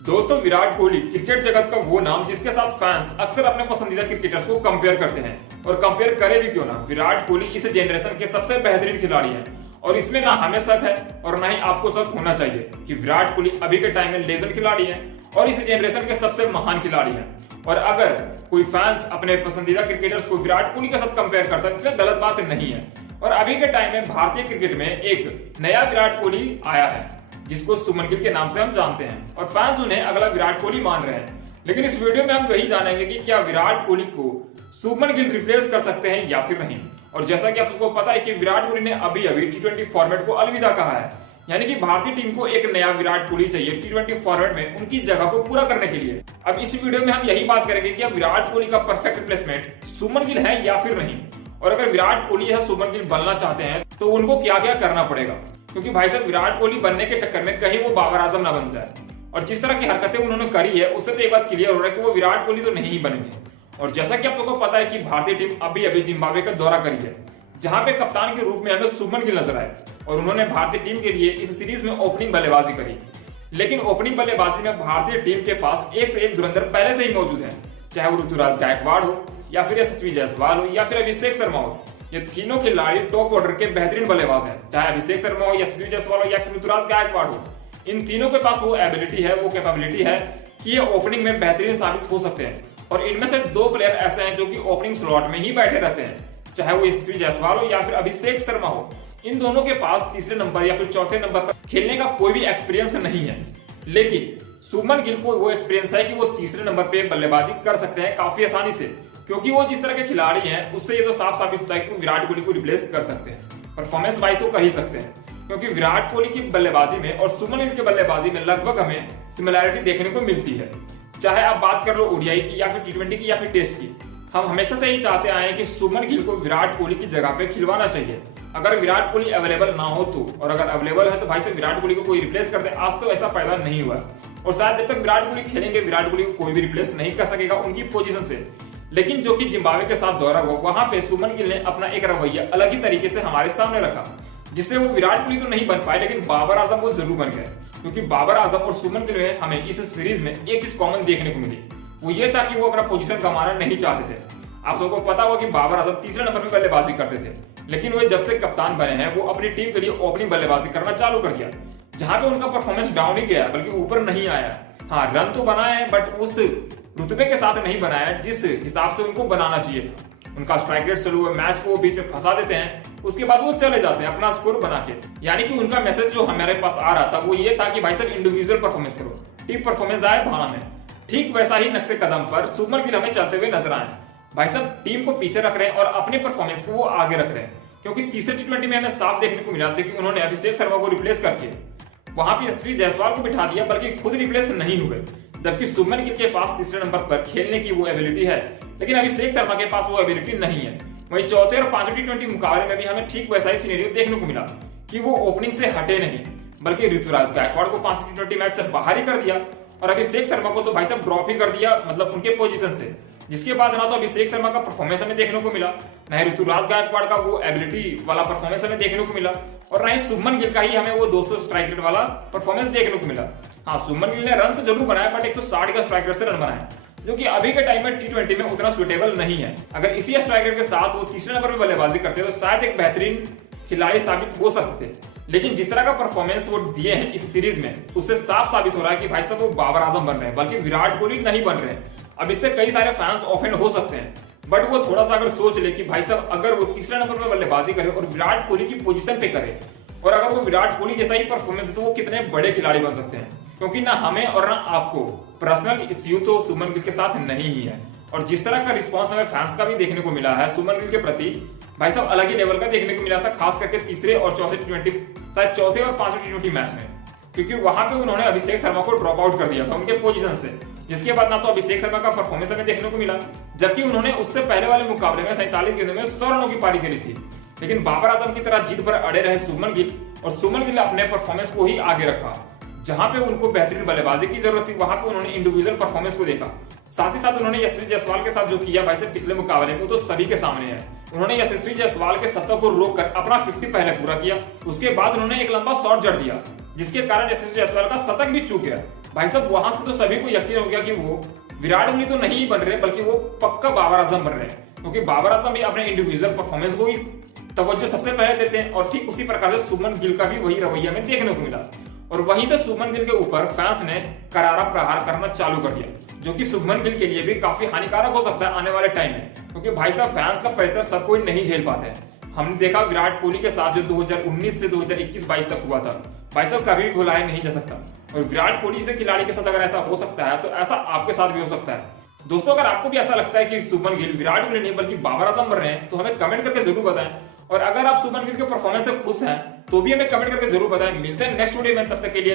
दोस्तों, विराट कोहली क्रिकेट जगत का वो नाम जिसके साथ फैंस अक्सर अपने पसंदीदा क्रिकेटर्स को कंपेयर करते हैं। और कंपेयर करे भी क्यों ना, विराट कोहली इस जनरेशन के सबसे बेहतरीन खिलाड़ी हैं। और इसमें ना हमें शक है और ना ही आपको शक होना चाहिए कि विराट कोहली अभी के टाइम में लेजेंड खिलाड़ी हैं और इस जनरेशन के सबसे महान खिलाड़ी हैं। और अगर कोई फैंस अपने पसंदीदा क्रिकेटर्स को विराट कोहली के साथ कंपेयर करता है, इसमें गलत बात नहीं है। और अभी के टाइम में भारतीय क्रिकेट में एक नया विराट कोहली आया है जिसको सुमन गिल के नाम से हम जानते हैं और फैंस उन्हें अगला विराट कोहली मान रहे हैं। लेकिन इस वीडियो में हम वही जानेंगे कि क्या विराट कोहली को सुमन गिल रिप्लेस कर सकते हैं या फिर नहीं। और जैसा कि आपको पता है कि विराट कोहली ने अभी T20 फॉर्मेट को अलविदा कहा है, यानी कि भारतीय टीम को एक नया विराट कोहली चाहिए T20 फॉर्मेट में उनकी जगह को पूरा करने के लिए। अब इस वीडियो में हम यही बात करेंगे कि विराट कोहली का परफेक्ट रिप्लेसमेंट सुमन गिल है या फिर नहीं। और अगर विराट कोहली या सुमन गिल बनना चाहते हैं तो उनको क्या क्या करना पड़ेगा, क्योंकि भाई साहब विराट कोहली बनने के चक्कर में कहीं वो बाबर आजम ना बन जाए। और जिस तरह की हरकतें उन्होंने करी है उससे तो एक बात क्लियर हो रहा है कि वो विराट कोहली तो नहीं ही बनेंगे। और जैसा कि आप लोगों को पता है कि भारतीय टीम अभी जिम्बाब्वे का दौरा करी है, जहां पे कप्तान के रूप में हमें सुमन गिल नजर आए और उन्होंने भारतीय टीम के लिए इस सीरीज में ओपनिंग बल्लेबाजी करी। लेकिन ओपनिंग बल्लेबाजी में भारतीय टीम के पास एक से एक धुरंधर पहले से ही मौजूद है, चाहे वो ऋतुराज गायकवाड़ हो या फिर यशस्वी जायसवाल हो या फिर अभिषेक शर्मा हो। ये तीनों खिलाड़ी टॉप ऑर्डर के बेहतरीन बल्लेबाज हैं, चाहे अभिषेक शर्मा हो, यशस्वी जायसवाल हो या फिर ऋतुराज गायकवाड़ हो। इन तीनों के पास वो एबिलिटी है, वो कैपेबिलिटी है कि ये ओपनिंग में बेहतरीन साबित हो सकते हैं। और इनमें से दो प्लेयर ऐसे हैं जो कि ओपनिंग स्लॉट में ही बैठे रहते हैं, चाहे वो यशस्वी जायसवाल हो या फिर अभिषेक शर्मा हो। इन दोनों के पास तीसरे नंबर या फिर चौथे नंबर पर खेलने का कोई भी एक्सपीरियंस नहीं है, लेकिन सुमन गिल को वो एक्सपीरियंस है कि वो तीसरे नंबर पे बल्लेबाजी कर सकते हैं काफी आसानी से, क्योंकि वो जिस तरह के खिलाड़ी हैं उससे ये तो साफ साबित होता है कि विराट कोहली को रिप्लेस कर सकते हैं। परफॉर्मेंस वाइज तो कर ही सकते हैं, क्योंकि विराट कोहली की बल्लेबाजी में और सुमन गिल की बल्लेबाजी में लगभग हमें सिमिलैरिटी देखने को मिलती है। चाहे आप बात कर लो ओडीआई की या फिर T20 की या फिर टेस्ट की, हम हमेशा से ही चाहते आए हैं कि सुमन गिल को विराट कोहली की जगह पे खिलवाना चाहिए। अगर विराट कोहली अवेलेबल ना हो तो, और अगर अवेलेबल है तो भाई से विराट कोहली को कोई रिप्लेस कर दे। आज तो ऐसा पैदा नहीं हुआ और शायद जब तक विराट कोहली खेलेंगे विराट कोहली को कोई भी रिप्लेस नहीं कर सकेगा उनकी पोजीशन से। लेकिन जो कि जिम्बाब्वे के साथ दौरा हुआ, वहां पे सुमन गिल ने अपना एक रवैया अलग ही तरीके से हमारे सामने रखा, जिससे वो विराट कोहली तो नहीं बन पाए लेकिन बाबर आजम वो जरूर बन गए। क्योंकि बाबर आजम और सुमन गिल में हमें इस सीरीज में एक चीज कॉमन देखने को मिली, वो ये था कि वो अपना पोजीशन गंवाना नहीं चाहते थे। आप सबको पता होगा कि बाबर आजम तीसरे नंबर पे बल्लेबाजी करते थे, लेकिन वो जब से कप्तान बने हैं वो अपनी टीम के लिए ओपनिंग बल्लेबाजी करना चालू कर दिया, जहां पे उनका परफॉर्मेंस डाउन ही गया बल्कि ऊपर नहीं आया। हाँ, रन तो बनाए हैं बट उस रुतबे के साथ नहीं बनाया जिस हिसाब से उनको बनाना चाहिए था। उनका स्ट्राइक रेट शुरू हुआ, मैच को बीच में फंसा देते हैं, उसके बाद वो चले जाते हैं अपना स्कोर बना के। यानी कि उनका मैसेज जो हमारे पास आ रहा था वो ये था कि भाई साहब इंडिविजुअल परफॉर्मेंस करो, टीम परफॉर्मेंस आए भाड़ा में। ठीक वैसा ही नक्शे कदम पर सुमन गिल हमें चलते हुए नजर आए। भाई साहब टीम को पीछे रख रहे हैं और अपने परफॉर्मेंस को वो आगे रख रहे हैं, क्योंकि तीसरे T20 में हमें साफ देखने को मिला था कि उन्होंने अभिषेक शर्मा को रिप्लेस करके वहां पे यशस्वी जायसवाल को बिठा दिया, बल्कि खुद रिप्लेस नहीं हुए। जबकि सुमन गिल के पास तीसरे नंबर पर खेलने की वो एबिलिटी है, लेकिन अभिषेक शर्मा के पास वो एबिलिटी नहीं है। वहीं चौथे और पांचवें T20 मुकाबले में भी हमें ठीक वैसा ही सिनेरियो देखने को मिला कि वो ओपनिंग से हटे नहीं, बल्कि ऋतुराज गायकवाड़ को 5 T20 मैच से बाहर ही कर दिया और अभिषेक शर्मा को तो भाई साहब ड्रॉप ही कर दिया, मतलब उनके पोजीशन से। जिसके बाद ना तो अभिषेक शर्मा का परफॉर्मेंस हमें देखने को मिला, ना ही ऋतुराज गायकवाड़ का वो एबिलिटी वाला परफॉर्मेंस हमें देखने को मिला, और ना ही सुमन गिल का ही हमें वो 200 स्ट्राइक रेट वाला परफॉर्मेंस देखने को मिला। हाँ, सुमन गिल ने रन तो जरूर बनाया बट 160 का स्ट्राइक रेट से रन बनाया, जो कि अभी के टाइम में T20 में उतना सुटेबल नहीं है। अगर इसी स्ट्राइक रेट के साथ वो तीसरे नंबर पर बल्लेबाजी करते तो शायद एक बेहतरीन खिलाड़ी साबित हो सकते थे। लेकिन जिस तरह का परफॉर्मेंस वो दिए हैं इस सीरीज में, उससे साफ साबित हो रहा है कि भाई साहब वो बाबर आजम बन रहे हैं, बल्कि विराट कोहली नहीं बन रहे हैं। अब इससे कई सारे फैंस ऑफेंड हो सकते हैं, बट वो थोड़ा सा अगर सोच ले कि भाई साहब अगर वो तीसरे नंबर पर बल्लेबाजी करे और विराट कोहली की पोजीशन पे करे, और अगर वो विराट कोहली जैसा ही परफॉर्मेंस दे तो वो कितने बड़े खिलाड़ी बन सकते हैं। क्योंकि ना हमें और ना आपको पर्सनल इश्यू तो सुमन गिल के साथ नहीं ही है, और जिस तरह का रिस्पांस हमें फैंस का भी देखने को मिला है सुमन गिल के प्रति, भाई साहब अलग ही लेवल का देखने को मिला था, खास करके तीसरे और चौथे T20, शायद चौथे और पांचवें T20 मैच में, क्योंकि वहां पे उन्होंने अभिषेक शर्मा को ड्रॉप आउट कर दिया था उनके पोजीशन से। जिसके बाद ना तो अभिषेक शर्मा का परफॉर्मेंस हमें देखने को मिला, जबकि उन्होंने उससे पहले वाले मुकाबले में 47 गेंदों में 100 रनों की पारी खेली थी। लेकिन बाबर आजम की तरह जिद पर अड़े रहे सुमन गिल, और सुमन गिल ने अपने परफॉर्मेंस को ही आगे रखा। जहां पे उनको बेहतरीन बल्लेबाजी की जरूरत थी वहां पे उन्होंने इंडिविजुअल परफॉर्मेंस को देखा। साथ ही साथ उन्होंने यशस्वी जायसवाल के साथ जो किया भाई साहब पिछले मुकाबले में, वो तो सभी के सामने है। उन्होंने यशस्वी जायसवाल के शतक को रोककर अपना 50 पहले पूरा किया, उसके बाद उन्होंने एक लंबा शॉट जड़ दिया जिसके कारण यशस्वी जायसवाल का शतक भी चूक गया। भाई साहब वहां से तो सभी को यकीन हो गया कि वो विराट कोहली तो नहीं बन रहे बल्कि वो पक्का बाबर आजम बन रहे हैं, क्योंकि बाबर आजम भी अपने इंडिविजुअल परफॉर्मेंस को ही तवज्जो सबसे पहले देते हैं और ठीक उसी प्रकार से शुभमन गिल का भी वही रवैया में देखने को मिला। और वहीं से शुभमन गिल के ऊपर फैंस ने करारा प्रहार करना चालू कर दिया, जो कि शुभमन गिल के लिए भी काफी हानिकारक हो सकता है आने वाले टाइम में, क्योंकि भाई साहब फैंस का प्रेशर सब कोई नहीं झेल पाते हैं। हमने देखा विराट कोहली के साथ जो 2019 से 2021-22 तक हुआ था, भाई साहब कभी भी भुलाया नहीं जा सकता। और विराट कोहली से खिलाड़ी के साथ अगर ऐसा हो सकता है तो ऐसा आपके साथ भी हो सकता है। दोस्तों अगर आपको भी ऐसा लगता है कि शुभमन गिल विराट कोहली नहीं बल्कि बाबर आजम बन रहे हैं तो हमें कमेंट करके जरूर बताएं। और अगर आप शुभमन गिल के परफॉर्मेंस से खुश हैं तो भी हमें कमेंट करके जरूर बताएं। मिलते हैं नेक्स्ट वीडियो में, तब तक के लिए